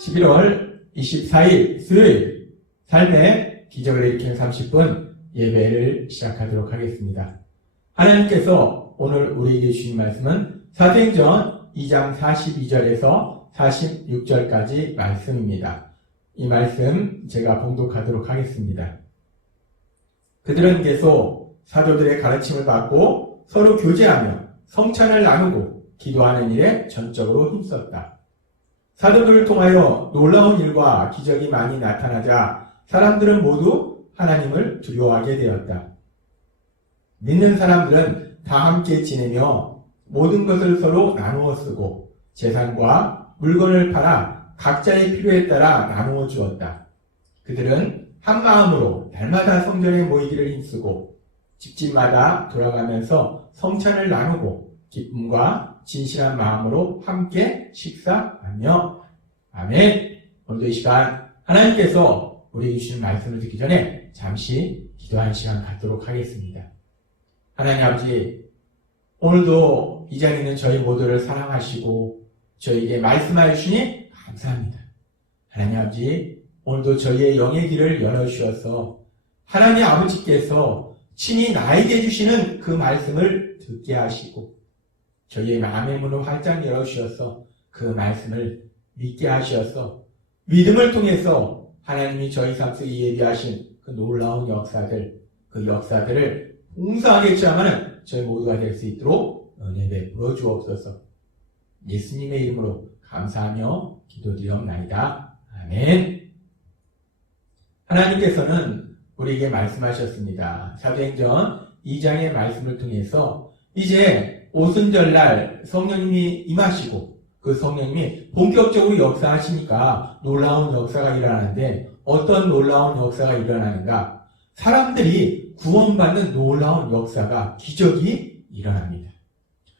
11월 24일 수요일 삶의 기적을 일으키는 30분 예배를 시작하도록 하겠습니다. 하나님께서 오늘 우리에게 주신 말씀은 사도행전 2장 42절에서 46절까지 말씀입니다. 이 말씀 제가 봉독하도록 하겠습니다. 그들은 계속 사도들의 가르침을 받고 서로 교제하며 성찬을 나누고 기도하는 일에 전적으로 힘썼다. 사도들을 통하여 놀라운 일과 기적이 많이 나타나자 사람들은 모두 하나님을 두려워하게 되었다. 믿는 사람들은 다 함께 지내며 모든 것을 서로 나누어 쓰고 재산과 물건을 팔아 각자의 필요에 따라 나누어 주었다. 그들은 한 마음으로 날마다 성전에 모이기를 힘쓰고 집집마다 돌아가면서 성찬을 나누고 기쁨과 진실한 마음으로 함께 식사하며. 아멘. 오늘도 이 시간 하나님께서 우리에게 주신 말씀을 듣기 전에 잠시 기도하는 시간 갖도록 하겠습니다. 하나님 아버지, 오늘도 이 자리에 있는 저희 모두를 사랑하시고 저에게 말씀하여 주시니 감사합니다. 하나님 아버지, 오늘도 저희의 영의 길을 열어주셔서 하나님 아버지께서 친히 나에게 주시는 그 말씀을 듣게 하시고 저희의 마음의 문을 활짝 열어주셔서 그 말씀을 믿게 하셔서 믿음을 통해서 하나님이 저희 삶 속에 예비하신 그 놀라운 역사들, 그 역사들을 풍성하게 체험하는 저희 모두가 될 수 있도록 은혜 베풀어 주옵소서. 예수님의 이름으로 감사하며 기도드리옵나이다. 아멘. 하나님께서는 우리에게 말씀하셨습니다. 사도행전 2장의 말씀을 통해서 이제 오순절날 성령님이 임하시고 그 성령님이 본격적으로 역사하시니까 놀라운 역사가 일어나는데 어떤 놀라운 역사가 일어나는가? 사람들이 구원받는 놀라운 역사가 기적이 일어납니다.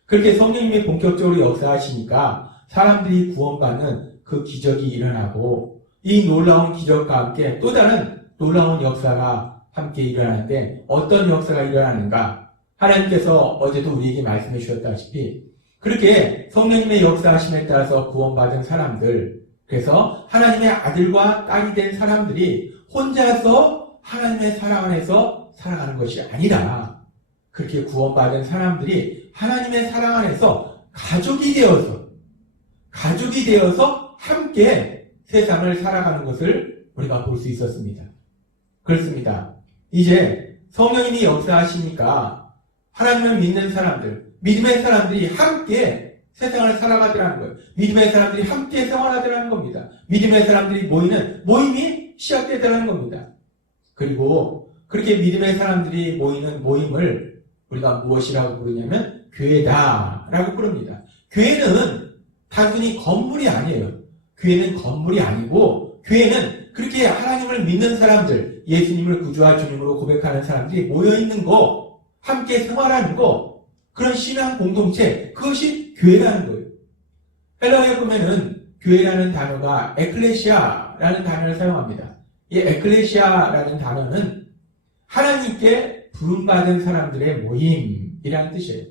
그렇게 성령님이 본격적으로 역사하시니까 사람들이 구원받는 그 기적이 일어나고 이 놀라운 기적과 함께 또 다른 놀라운 역사가 함께 일어나는데 어떤 역사가 일어나는가? 하나님께서 어제도 우리에게 말씀해 주셨다시피 그렇게 성령님의 역사하심에 따라서 구원받은 사람들, 그래서 하나님의 아들과 딸이 된 사람들이 혼자서 하나님의 사랑 안에서 살아가는 것이 아니라 그렇게 구원받은 사람들이 하나님의 사랑 안에서 가족이 되어서 함께 세상을 살아가는 것을 우리가 볼 수 있었습니다. 그렇습니다. 이제 성령님이 역사하시니까 하나님을 믿는 사람들, 믿음의 사람들이 함께 세상을 살아가더라는 거예요. 믿음의 사람들이 함께 생활하더라는 겁니다. 믿음의 사람들이 모이는 모임이 시작되더라는 겁니다. 그리고 그렇게 믿음의 사람들이 모이는 모임을 우리가 무엇이라고 부르냐면 교회다라고 부릅니다. 교회는 단순히 건물이 아니에요. 교회는 건물이 아니고 교회는 그렇게 하나님을 믿는 사람들, 예수님을 구주와 주님으로 고백하는 사람들이 모여있는 거, 함께 생활하는 거, 그런 신앙 공동체, 그것이 교회라는 거예요. 헬라어에 보면은 교회라는 단어가 에클레시아라는 단어를 사용합니다. 이 에클레시아라는 단어는 하나님께 부름받은 사람들의 모임이라는 뜻이에요.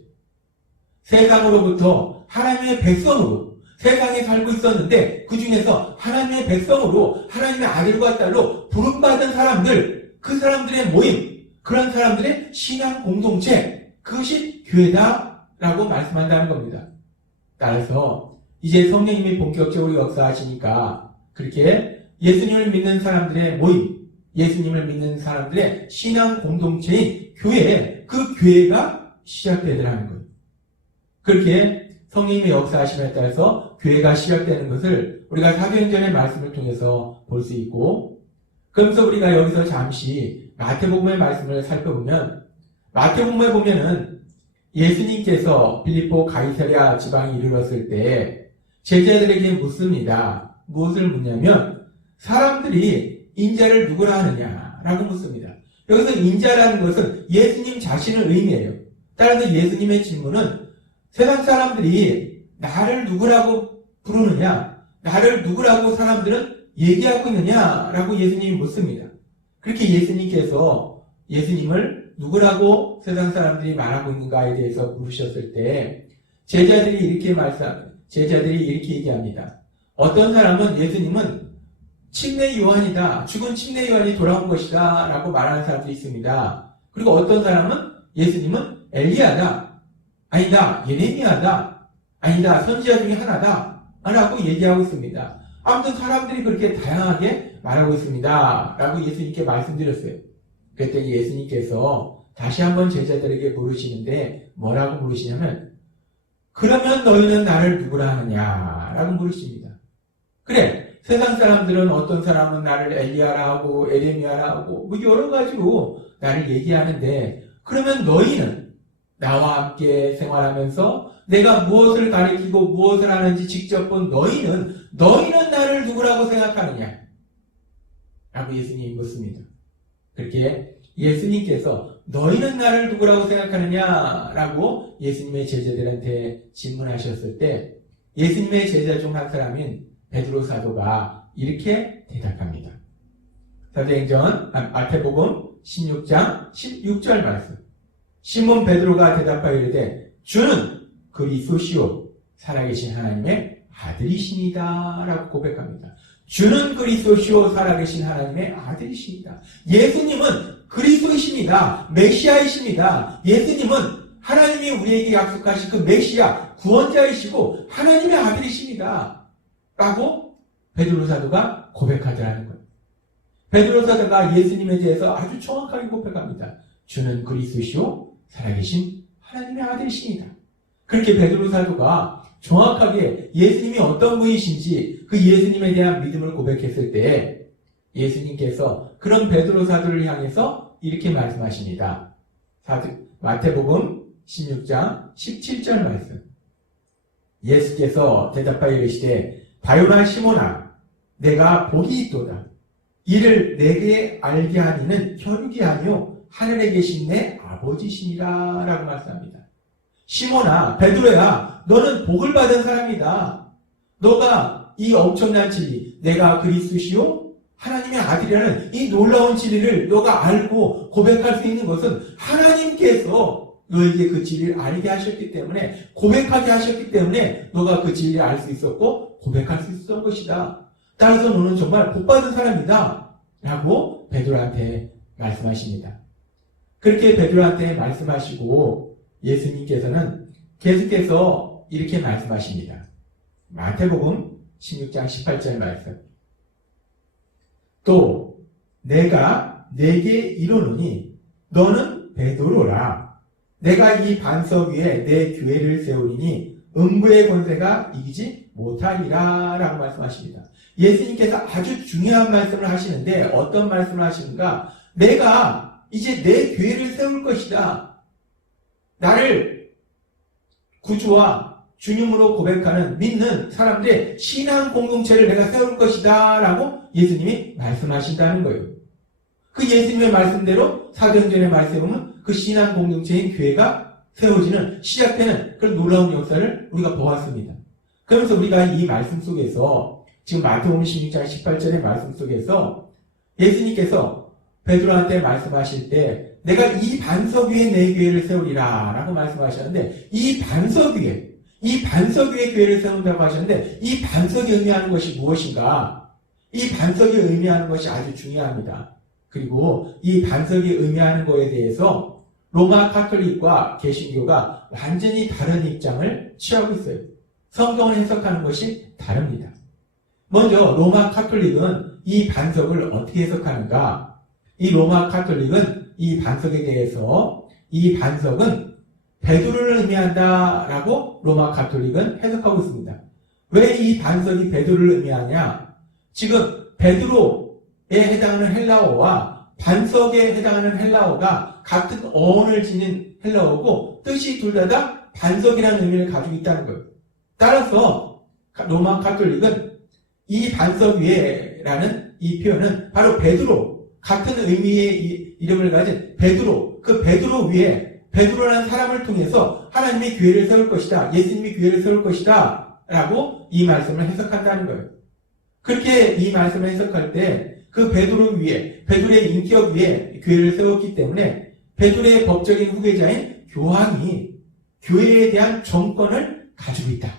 세상으로부터 하나님의 백성으로 세상에 살고 있었는데 그 중에서 하나님의 백성으로 하나님의 아들과 딸로 부름받은 사람들, 그 사람들의 모임, 그런 사람들의 신앙 공동체, 그것이 교회다라고 말씀한다는 겁니다. 따라서 이제 성령님이 본격적으로 역사하시니까 그렇게 예수님을 믿는 사람들의 모임, 예수님을 믿는 사람들의 신앙 공동체인 교회, 그 교회가 시작되더라는 거예요. 그렇게 성령님의 역사하심에 따라서 교회가 시작되는 것을 우리가 사도행전의 말씀을 통해서 볼 수 있고, 그러면서 우리가 여기서 잠시 마태복음의 말씀을 살펴보면, 마태복음에 보면은 예수님께서 빌립보 가이사랴 지방에 이르렀을 때 제자들에게 묻습니다. 무엇을 묻냐면 사람들이 인자를 누구라 하느냐라고 묻습니다. 여기서 인자라는 것은 예수님 자신을 의미해요. 따라서 예수님의 질문은 세상 사람들이 나를 누구라고 부르느냐, 나를 누구라고 사람들은 얘기하고 있느냐라고 예수님이 묻습니다. 그렇게 예수님께서 예수님을 누구라고 세상 사람들이 말하고 있는가에 대해서 물으셨을 때 제자들이 이렇게 얘기합니다. 어떤 사람은 예수님은 침례 요한이다. 죽은 침례 요한이 돌아온 것이다. 라고 말하는 사람도 있습니다. 그리고 어떤 사람은 예수님은 엘리야다. 아니다. 예레미야다. 아니다. 선지자 중에 하나다. 라고 얘기하고 있습니다. 아무튼 사람들이 그렇게 다양하게 말하고 있습니다. 라고 예수님께 말씀드렸어요. 그랬더니 예수님께서 다시 한번 제자들에게 물으시는데 뭐라고 물으시냐면 그러면 너희는 나를 누구라 하느냐? 라고 물으십니다. 그래, 세상 사람들은 어떤 사람은 나를 엘리야라 하고 에레미야라 하고 뭐 여러 가지로 나를 얘기하는데 그러면 너희는 나와 함께 생활하면서 내가 무엇을 가리키고 무엇을 하는지 직접 본 너희는 나를 누구라고 생각하느냐? 라고 예수님이 묻습니다. 그렇게 예수님께서 너희는 나를 누구라고 생각하느냐? 라고 예수님의 제자들한테 질문하셨을 때 예수님의 제자 중 한 사람인 베드로 사도가 이렇게 대답합니다. 사도행전 마태복음 16장 16절 말씀. 시몬 베드로가 대답하여 이르되 주는 그리스도시요 살아계신 하나님의 아들이십니다. 라고 고백합니다. 주는 그리스도시요 살아계신 하나님의 아들이십니다. 예수님은 그리스도이십니다. 메시아이십니다. 예수님은 하나님이 우리에게 약속하신 그 메시아 구원자이시고 하나님의 아들이십니다. 라고 베드로 사도가 고백하더라는 거예요. 베드로 사도가 예수님에 대해서 아주 정확하게 고백합니다. 주는 그리스도시요 살아계신 하나님의 아들이십니다. 그렇게 베드로 사도가 정확하게 예수님이 어떤 분이신지 그 예수님에 대한 믿음을 고백했을 때 예수님께서 그런 베드로 사도를 향해서 이렇게 말씀하십니다. 마태복음 16장 17절 말씀. 예수께서 대답하여 이르시되 바요나 시몬아 내가 복이 있도다. 이를 내게 알게 하니는 혈육이 아니요 하늘에 계신 내 아버지시니라 라고 말씀합니다. 시몬아 베드로야 너는 복을 받은 사람이다. 너가 이 엄청난 진리 내가 그리스도시요 하나님의 아들이라는 이 놀라운 진리를 너가 알고 고백할 수 있는 것은 하나님께서 너에게 그 진리를 알게 하셨기 때문에 고백하게 하셨기 때문에 너가 그 진리를 알 수 있었고 고백할 수 있었던 것이다. 따라서 너는 정말 복받은 사람이다. 라고 베드로한테 말씀하십니다. 그렇게 베드로한테 말씀하시고 예수님께서는 계속해서 이렇게 말씀하십니다. 마태복음 16장 18절 말씀. 또 내가 네게 이르노니 너는 베드로라. 내가 이 반석 위에 내 교회를 세우리니 음부의 권세가 이기지 못하리라 라고 말씀하십니다. 예수님께서 아주 중요한 말씀을 하시는데 어떤 말씀을 하시는가? 내가 이제 내 교회를 세울 것이다. 나를 구주와 주님으로 고백하는 믿는 사람들의 신앙 공동체를 내가 세울 것이다 라고 예수님이 말씀하신다는 거예요. 그 예수님의 말씀대로 사도행전의 말씀에 보면 그 신앙 공동체인 교회가 세워지는 시작되는 그런 놀라운 역사를 우리가 보았습니다. 그러면서 우리가 이 말씀 속에서 지금 마태복음 16장 18절의 말씀 속에서 예수님께서 베드로한테 말씀하실 때 내가 이 반석 위에 내 교회를 세우리라 라고 말씀하셨는데 이 반석 위에 교회를 세운다고 하셨는데 이 반석이 의미하는 것이 무엇인가? 이 반석이 의미하는 것이 아주 중요합니다. 그리고 이 반석이 의미하는 것에 대해서 로마 카톨릭과 개신교가 완전히 다른 입장을 취하고 있어요. 성경을 해석하는 것이 다릅니다. 먼저 로마 카톨릭은 이 반석을 어떻게 해석하는가? 이 로마 카톨릭은 이 반석에 대해서 이 반석은 베드로를 의미한다라고 로마 카톨릭은 해석하고 있습니다. 왜 이 반석이 베드로를 의미하냐? 지금 베드로에 해당하는 헬라어와 반석에 해당하는 헬라어가 같은 어원을 지닌 헬라어고 뜻이 둘 다 반석이라는 의미를 가지고 있다는 거예요. 따라서 로마 카톨릭은 이 반석 위에라는 이 표현은 바로 베드로, 같은 의미의 이름을 가진 베드로, 그 베드로 위에 베드로라는 사람을 통해서 하나님의 교회를 세울 것이다. 예수님이 교회를 세울 것이다. 라고 이 말씀을 해석한다는 거예요. 그렇게 이 말씀을 해석할 때 그 베드로 위에, 베드로의 인격 위에 교회를 세웠기 때문에 베드로의 법적인 후계자인 교황이 교회에 대한 정권을 가지고 있다.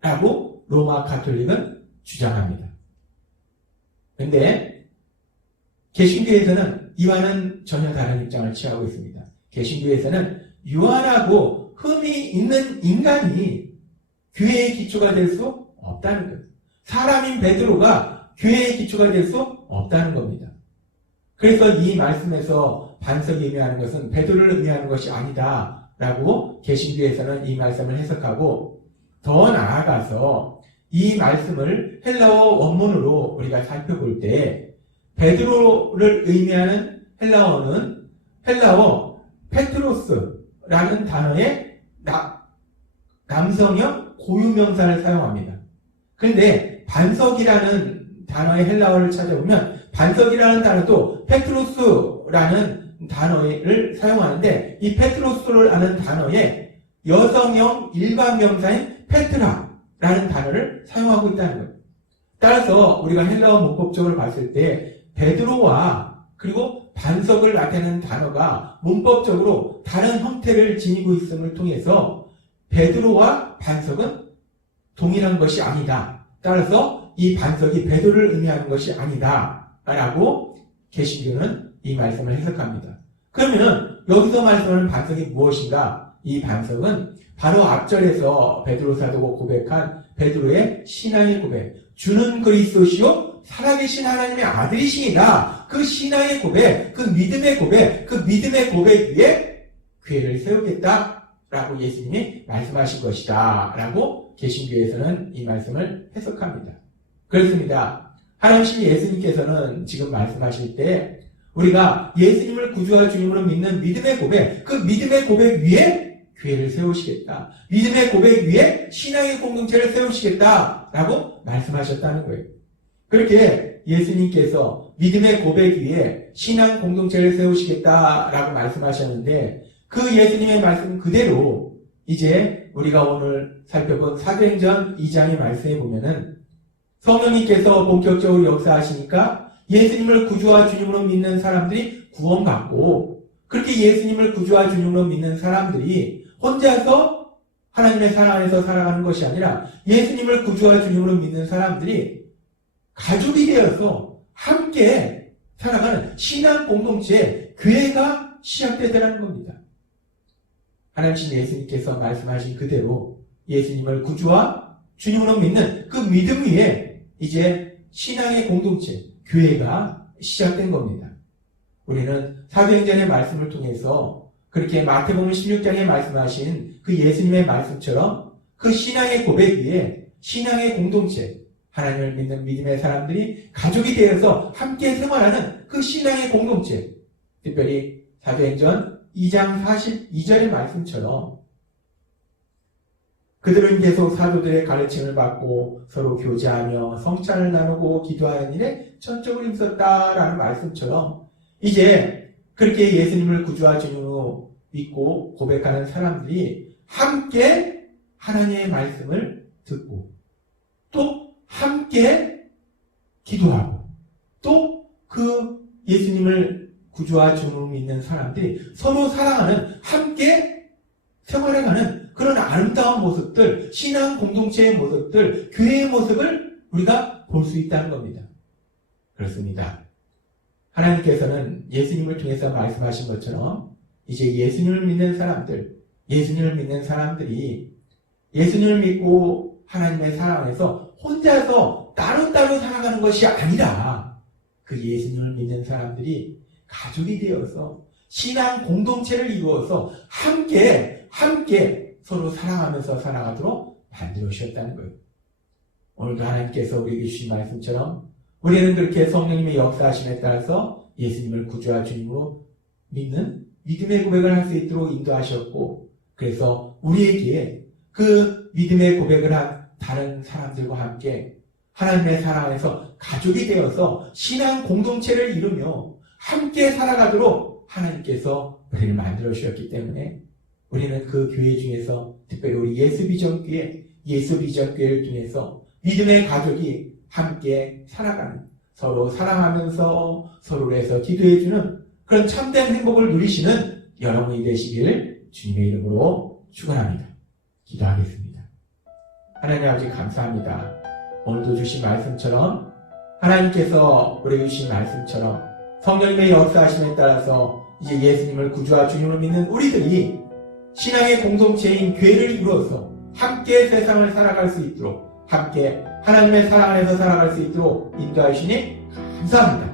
라고 로마 카톨릭은 주장합니다. 그런데 개신교에서는 이와는 전혀 다른 입장을 취하고 있습니다. 개신교에서는 유한하고 흠이 있는 인간이 교회의 기초가 될 수 없다는 거예요. 사람인 베드로가 교회의 기초가 될 수 없다는 겁니다. 그래서 이 말씀에서 반석이 의미하는 것은 베드로를 의미하는 것이 아니다 라고 개신교에서는 이 말씀을 해석하고, 더 나아가서 이 말씀을 헬라어 원문으로 우리가 살펴볼 때 베드로를 의미하는 헬라어는 헬라어 페트로스라는 단어의 남성형 고유명사를 사용합니다. 그런데 반석이라는 단어의 헬라어를 찾아보면 반석이라는 단어도 페트로스라는 단어를 사용하는데, 이 페트로스를 아는 단어에 여성형 일반명사인 페트라라는 단어를 사용하고 있다는 거예요. 따라서 우리가 헬라어 문법적으로 봤을 때 베드로와 그리고 반석을 나타내는 단어가 문법적으로 다른 형태를 지니고 있음을 통해서 베드로와 반석은 동일한 것이 아니다. 따라서 이 반석이 베드로를 의미하는 것이 아니다 라고 개신교는 이 말씀을 해석합니다. 그러면 여기서 말씀하는 반석이 무엇인가? 이 반석은 바로 앞절에서 베드로 사도가 고백한 베드로의 신앙의 고백, 주는 그리스도시요 살아계신 하나님의 아들이시니라. 그 신앙의 고백, 그 믿음의 고백, 그 믿음의 고백 위에 교회를 세우겠다라고 예수님이 말씀하신 것이다 라고 개신교에서는 이 말씀을 해석합니다. 그렇습니다. 하나님 예수님께서는 지금 말씀하실 때 우리가 예수님을 구주와 주님으로 믿는 믿음의 고백, 그 믿음의 고백 위에 교회를 세우시겠다. 믿음의 고백 위에 신앙의 공동체를 세우시겠다라고 말씀하셨다는 거예요. 그렇게 예수님께서 믿음의 고백 위에 신앙 공동체를 세우시겠다라고 말씀하셨는데, 그 예수님의 말씀 그대로 이제 우리가 오늘 살펴본 사도행전 2장의 말씀에 보면은 성령님께서 본격적으로 역사하시니까 예수님을 구주와 주님으로 믿는 사람들이 구원받고, 그렇게 예수님을 구주와 주님으로 믿는 사람들이 혼자서 하나님의 사랑 안에서 살아가는 것이 아니라 예수님을 구주와 주님으로 믿는 사람들이 가족이 되어서 함께 살아가는 신앙 공동체, 교회가 시작되더라는 겁니다. 하나님 예수님께서 말씀하신 그대로 예수님을 구주와 주님으로 믿는 그 믿음 위에 이제 신앙의 공동체, 교회가 시작된 겁니다. 우리는 사도행전의 말씀을 통해서 그렇게 마태복음 16장에 말씀하신 그 예수님의 말씀처럼 그 신앙의 고백 위에 신앙의 공동체, 하나님을 믿는 믿음의 사람들이 가족이 되어서 함께 생활하는 그 신앙의 공동체, 특별히 사도행전 2장 42절의 말씀처럼 그들은 계속 사도들의 가르침을 받고 서로 교제하며 성찬을 나누고 기도하는 일에 전적으로 힘썼다라는 말씀처럼 이제 그렇게 예수님을 구주와 주님으로 믿고 고백하는 사람들이 함께 하나님의 말씀을 듣고 또 함께 기도하고 또 그 예수님을 구주와 주님으로 믿는 사람들이 서로 사랑하는, 함께 생활해가는 그런 아름다운 모습들, 신앙 공동체의 모습들, 교회의 모습을 우리가 볼 수 있다는 겁니다. 그렇습니다. 하나님께서는 예수님을 통해서 말씀하신 것처럼 이제 예수님을 믿는 사람들이 예수님을 믿고 하나님의 사랑 안에서 혼자서 따로따로 살아가는 것이 아니라 그 예수님을 믿는 사람들이 가족이 되어서 신앙 공동체를 이루어서 함께 서로 사랑하면서 살아가도록 만들어 주셨다는 거예요. 오늘도 하나님께서 우리에게 주신 말씀처럼 우리는 그렇게 성령님의 역사하심에 따라서 예수님을 구주와 주님으로 믿는 믿음의 고백을 할 수 있도록 인도하셨고, 그래서 우리에게 그 믿음의 고백을 한 다른 사람들과 함께 하나님의 사랑 안에서 가족이 되어서 신앙 공동체를 이루며 함께 살아가도록 하나님께서 우리를 만들어 주셨기 때문에 우리는 그 교회 중에서 특별히 우리 예수비전교회를 통해서 믿음의 가족이 함께 살아가는, 서로 사랑하면서 서로를 해서 기도해주는 그런 참된 행복을 누리시는 여러분이 되시길 주님의 이름으로 축원합니다. 기도하겠습니다. 하나님 아버지 감사합니다. 오늘도 주신 말씀처럼 하나님께서 우리에게 주신 말씀처럼 성령님의 역사하심에 따라서 이제 예수님을 구주와 주님으로 믿는 우리들이 신앙의 공동체인 교회를 이루어서 함께 세상을 살아갈 수 있도록, 함께 하나님의 사랑 안에서 살아갈 수 있도록 인도하시니 감사합니다.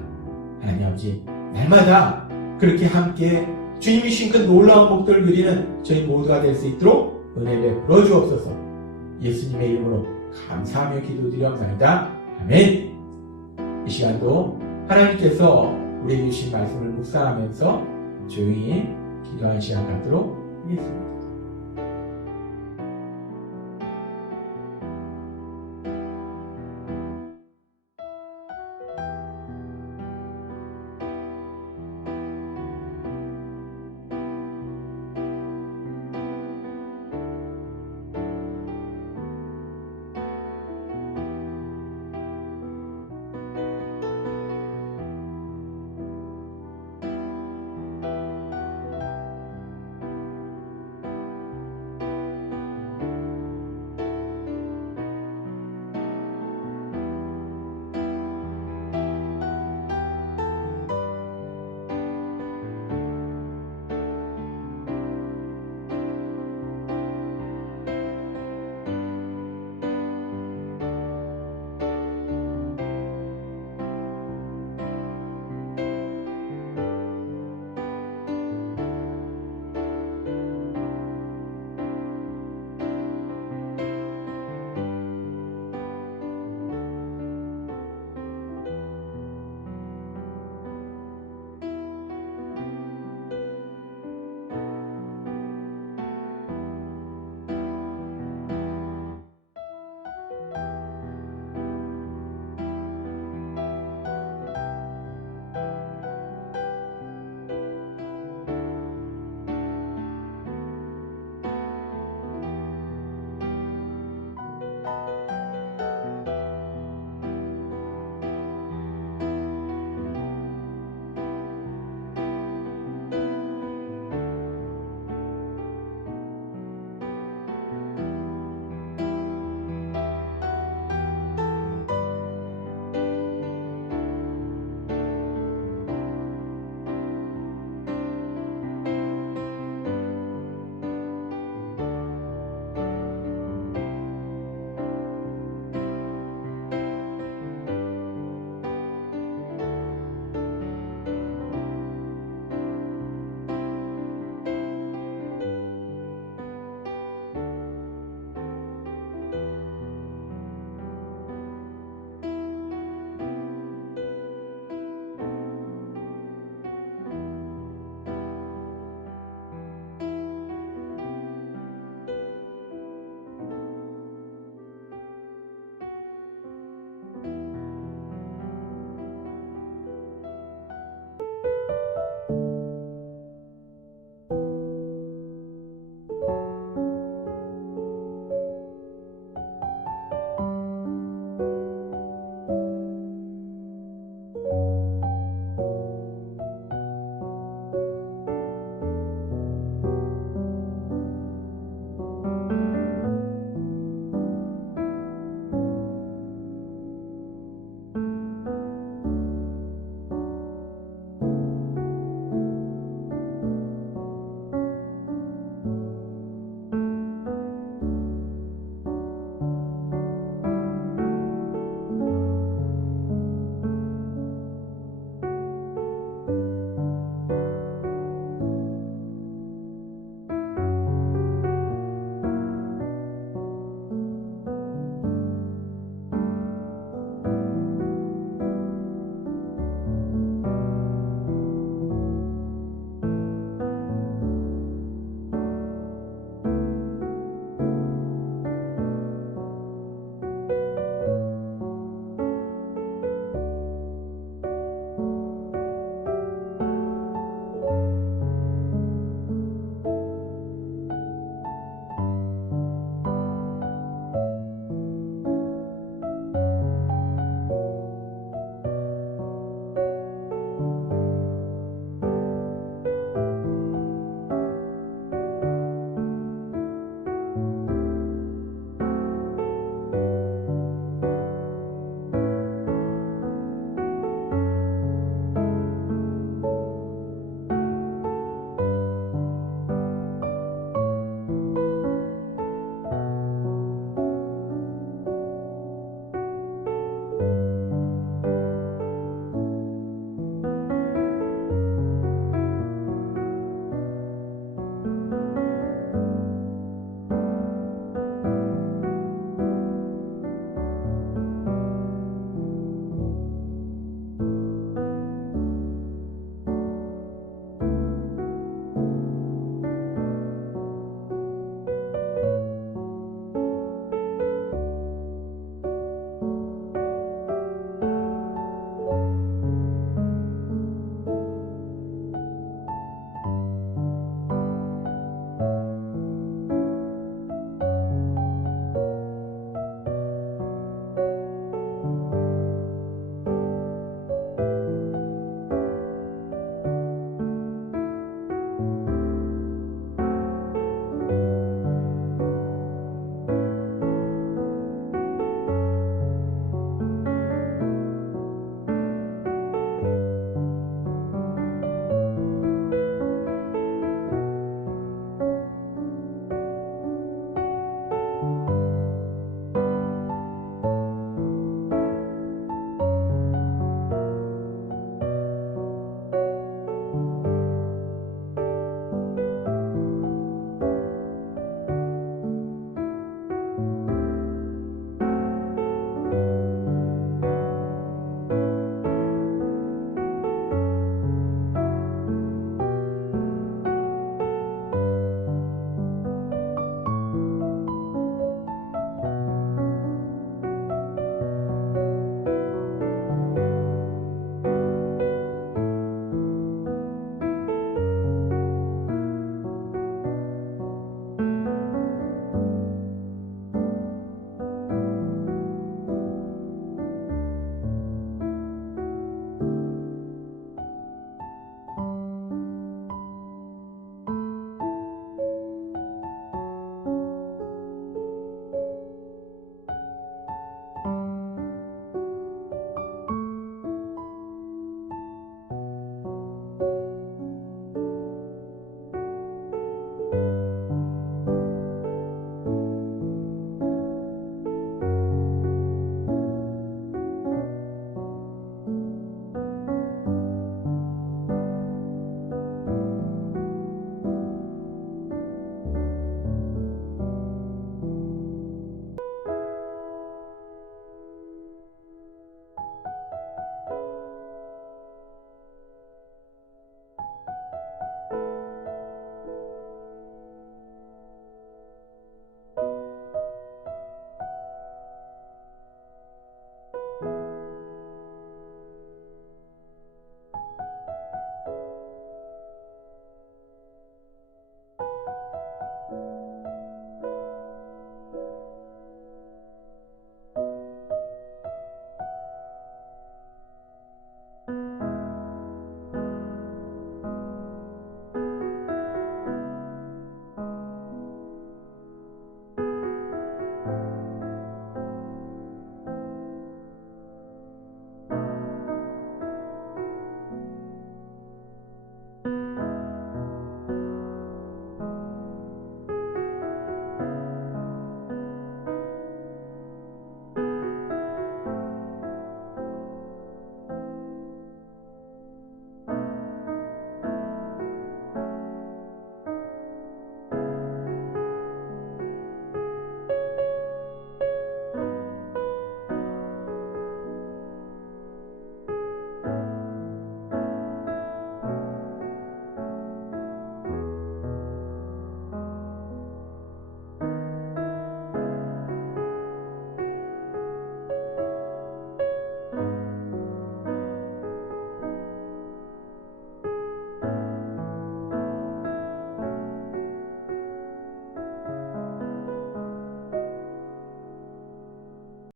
하나님 아버지, 날마다 그렇게 함께 주님이 주신 그 놀라운 복들을 누리는 저희 모두가 될 수 있도록 은혜 베풀어 주옵소서. 예수님의 이름으로 감사하며 기도드리옵나이다. 아멘. 이 시간도 하나님께서 우리에게 주신 말씀을 묵상하면서 조용히 기도하는 시간 갖도록 하겠습니다.